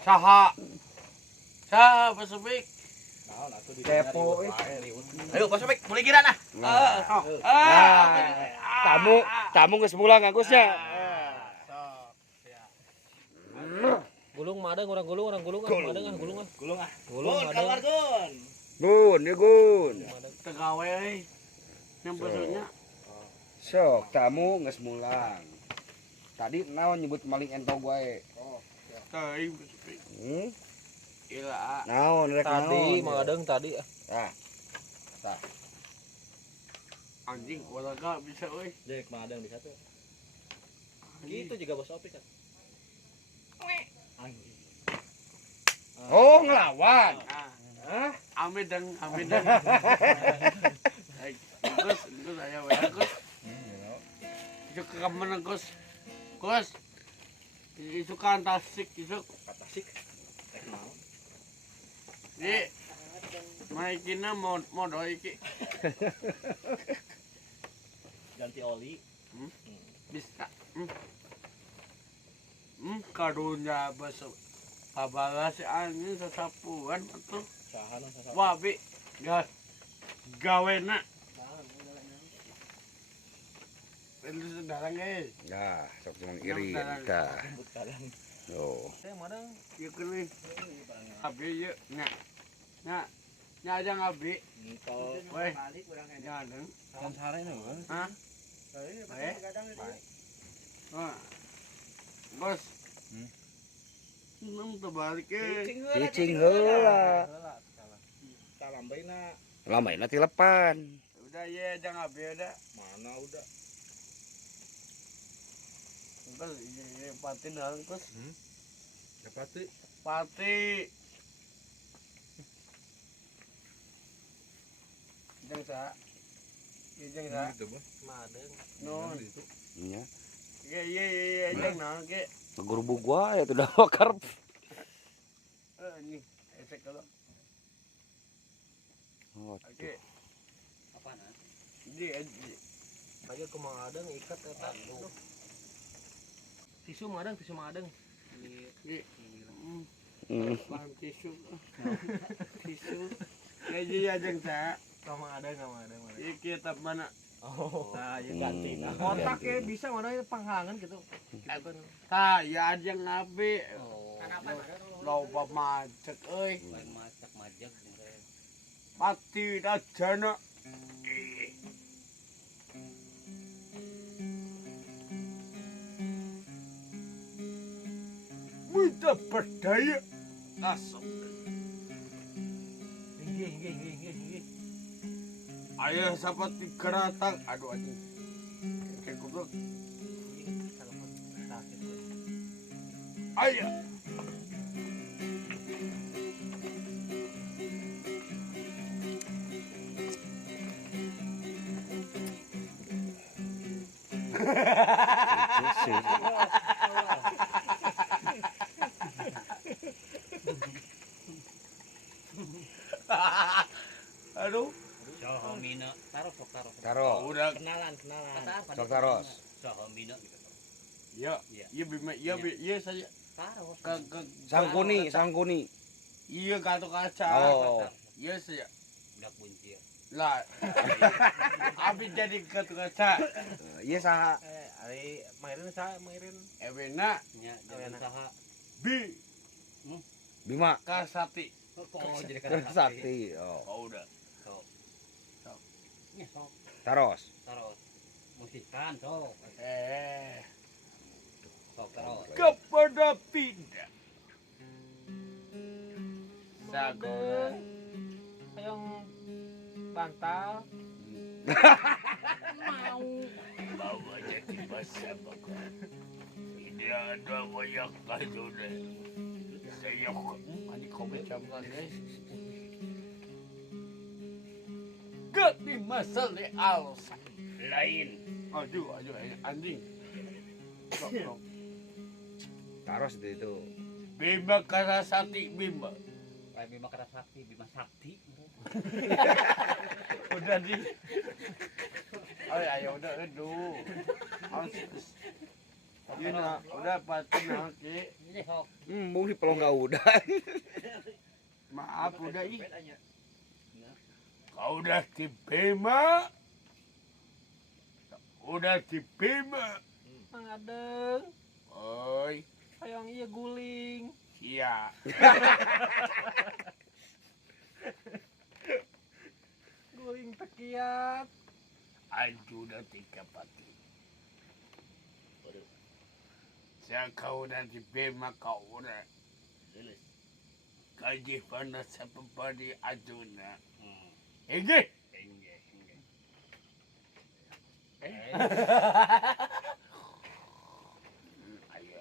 Saha. Saha Pasifik. Kepo. Ayo Pasifik, mulai kira nah. Tamu geus mulang angkusnya. Gulung madeng orang gulung madeng ah gulung ah. Gulung ah. Gulung Gun, madeng. kamar Gun. Gun, ya Gun. Tegawe euy. Yang besoknya. Sok, tamu geus mulang. Tadi naon nyebut maling entog wae. Teuing Pasifik. Ila. Naon rek naon. Tadi madeng tadi ah. Tah. Anjing olaga bisa euy. Dek madeng di satu. Gitu juga bos opik kan. Anjing. Oh, ngelawan. Hah? Amedang. Hai, Gus aya wae Gus. Itu ke kamar Gus. Gus. Isu kan tasik isu. Tasik. Di maikina modo iki. Ganti oli. Bisa. Karunya besok. Pabala si angin sasapuan atuh. Sahan sasapuan. Wabi gawena. Itu sedarang guys. Ya, sok cuman iri tah. Oh. Saya madeng. Ieu keuli. Abi ieu nya. Nya aja ngabi. Weh. Jangan. Kan sare nih kan. Hah? Wah. Bos. Nang terbalik Cicing heula. Salambaina. Lamaina ti lepan. Udah ya jangan ngabi udah. Mana udah? Bos ini pati dalam kos. Ya pati. Pati. Jeng sa. Jeng sa. Madeng. No. Nya. Iya jeng nah ke. Ngurubug wae atuh da bakar. Ini esek kalau. Oh, Oke. Apaan? Di. Aja ke madeng ikat eta. Tisu madeng. Bahan tisu. Tisu. Kayak jeng sa. Madeng. Iki tetap mana? Oh. Nah, ya ganti. Nah. Otaknya bisa mana panghangan gitu. Tah, ya aja ngabe. Oh. Loba macet euy. Masak majak. Pati dajana. Mudah berdaya. Asam. Hinggih. Ayah seperti keratang. Aduh anjing. Kayak goblok. Ayah. Aduh. Sohomina. Taruh. Taro. Udah. Kenalan. Sok taros. Sohomina gitu. Ya. Iya bima. Iya saja. Taruh. Sangkuni. Iya kartu kaca. Oh. Iya saja. Udah kuncir. Lah. Abi jadi kartu kaca. Ieu saha? Ari maireun Ewena Nya jangan saha. Bima. Kasati. Oh, jadi Sakti. Oh. Oh udah. Nya sok. Taros. Taruh. Musikan sok. Sok taruh. Kepada pindah. Sagola. Hayang bantal. Bawa jadi masa bakal. Tidak ada banyak kajude. Saya ini komen camkan guys. Gak di masalah alasan lain. Aduh anjing. Taros itu. Bima Karasati Bima. Bima Karasakti, Bima Sakti. Udah di. Ayo udah aduh. Gina, udah pasti nanti. Ini sok. Bung si pelong gak udah. Maaf udah ih. Kau udah di Bima. Udah di Bima. Ngadeng. Oi, Hayang iya guling. iya. Guling tekiat. Aju udah 3 pagi. Saya kau udah di Bima kau udah. Kaji panas apa di ajuna. Ege. Ayo.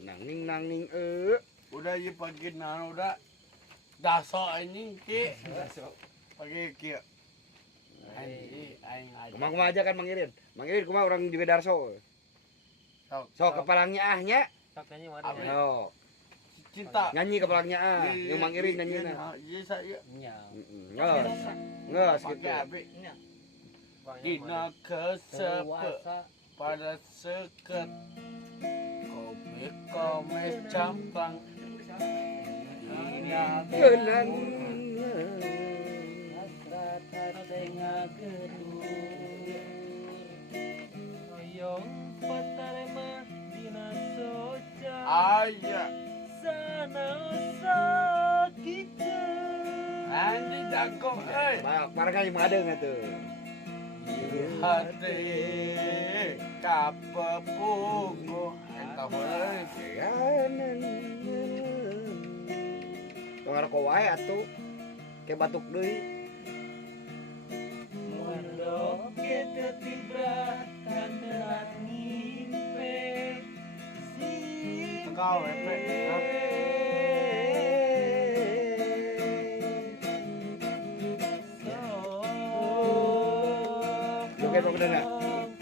Nangning Udah ye pagi nah udah. Daso anjing ki. Pagi ki. Aing Kumaha aja kan Mang Irin. Mang Irin kumaha orang di Darso. Sok kepalangnya ahnya. Sakanya Abi. mari. Yo, Cinta. nyanyi kepalangnya ah. Yang Mang Irin nyanyiina. Iya saya. Nya. Ngeus. Ngeus gitu. Pakai abi. Dina kesepe pada seket. Kopi komes campang. Dina Genan. Hasrat hati ngagedur. Hoyong patarema dina soja. Aya. Sana sakit. Andi jago euy. Baik, parang yang ngadeng atuh. Hati kapepungu eta euy. Tong ngaroko wae atuh. Ke batuk deui. Mundo kita tiba kandelan ngimpe. Kau epe. Oke, kok udah enggak?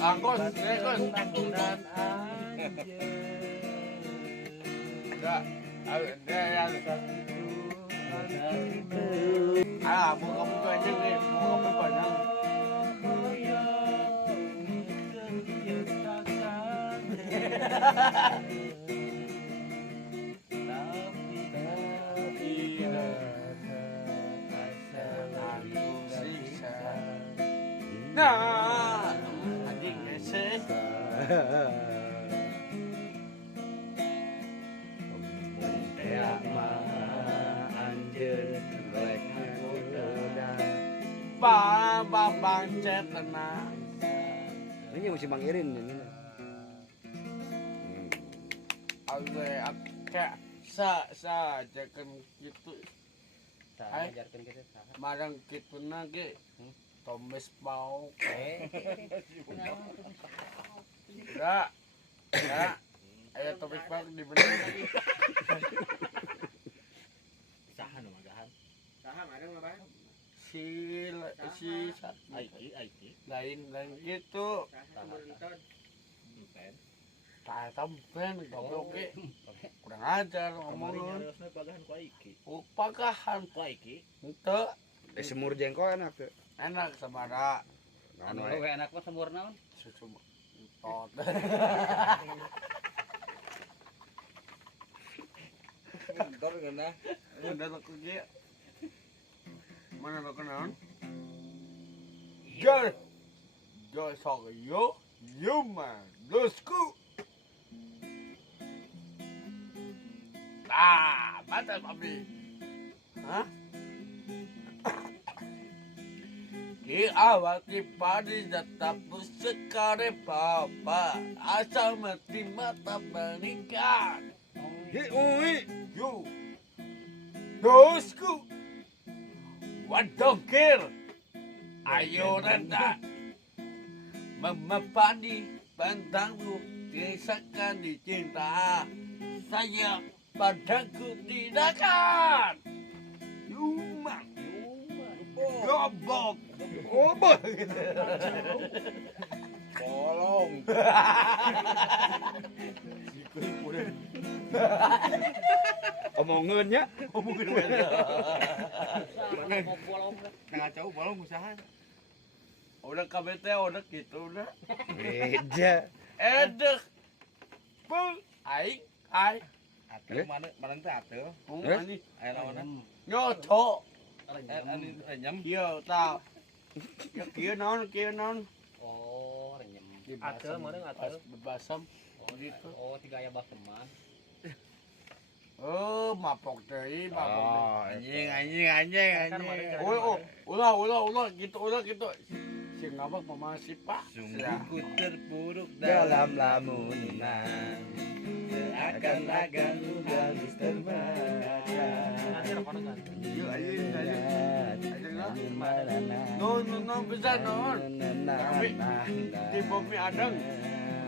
Angkos, angkos. Tangan Enggak. Dia ah, buka buka aja nih, buka buka aja. Nah, anjing geses. Bang tenang. Ini mesti Mang Irin ini. Awe kayak sa jaken gitu. Saya ajarkan kita saha. Marang kitu na ge. Tomes bau. Enggak. Enggak. Aya tomes bau di bener. Saha nu magahan? Saha madang mah Bang? Si Aiki. lain gitu. Empen. Tak tempen goblok ge. Kurang ajar ngomongin. Pagahan ku Aiki. Pagahan Ku Aiki. henteu Semur jengkol enak tuh. enak sabada. Anu we enak mah semur naon? Susu tot. Entar ngena. Udah aku ge. Mana lo kenaon? Jar. Jo sok yo man. Dosku. Ah, mata papi. Hah? Ki awak ki padi tetap sekare papa. Asal mati mata meningkat. Ui. Yo. Dosku. Wadokir. Ayo rendah. Memepadi pantangku desakan dicinta. Saya padaku tidakkan. Yuma. Gobok. Gobok. Tolong. Omongannya. Omongin mana? Mau bolong. Tengah jauh bolong usaha. Udah KBT udah gitu udah. Beda. Edek. Bung, aing, ai. Atuh mana mana teh atuh. Ini Aya lawanna. nyoto. Anu renyem. Kieu tah. Ya kieu naon. Oh, renyem. Atel mana atel? Bebasam. Gitu. Oh, tiga aya baseman. Oh, mapok deui, mapok deui. Oh, anjing. Ulah gitu. Si ngabak masih Pak. Sungguh terpuruk dalam lamunan seakan-akan habis terbakar. Nanti rokoknya kan. Yuk ayo. No bisa non. Kami di bumi adang.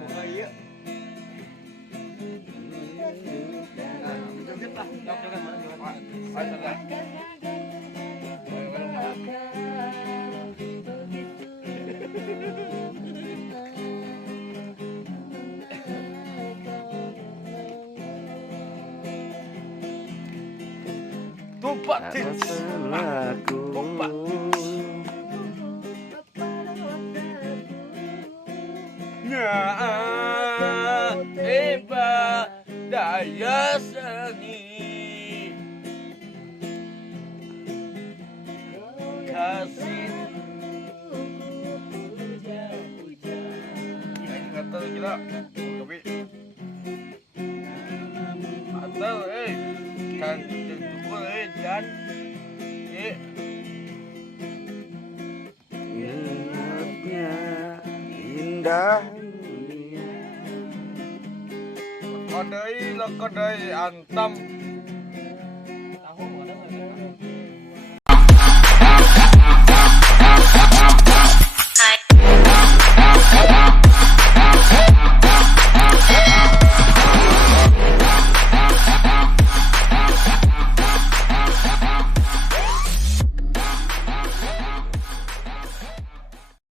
Buka iya. Joget lah. Joget mana joget. Ayo lah. Tumpak tits. Tumpak. Hebat daya seni kasih ini kata gila tapi atau kan tukul dan Ingatnya indah kodai antam